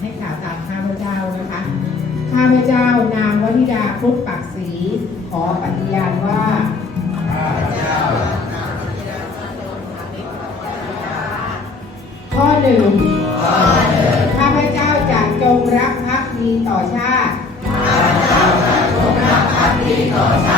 ให้ข่าวตามข้าพเจ้านะคะ ข้าพเจ้านางวนิดาพุทธปักศรีขอปฏิญาณว่าข้าพเจ้าข้อหนึ่งข้าพเจ้าจะจงรักภักดีต่อชาติข้าพเจ้าจะจงรักภักดีต่อชาติ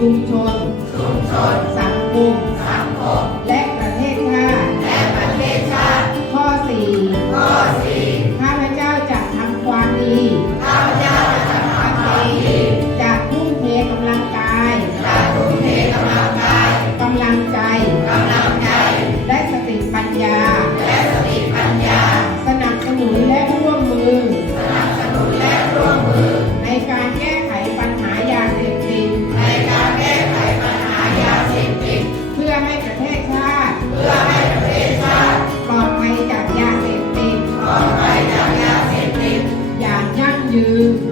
ชุมชน ย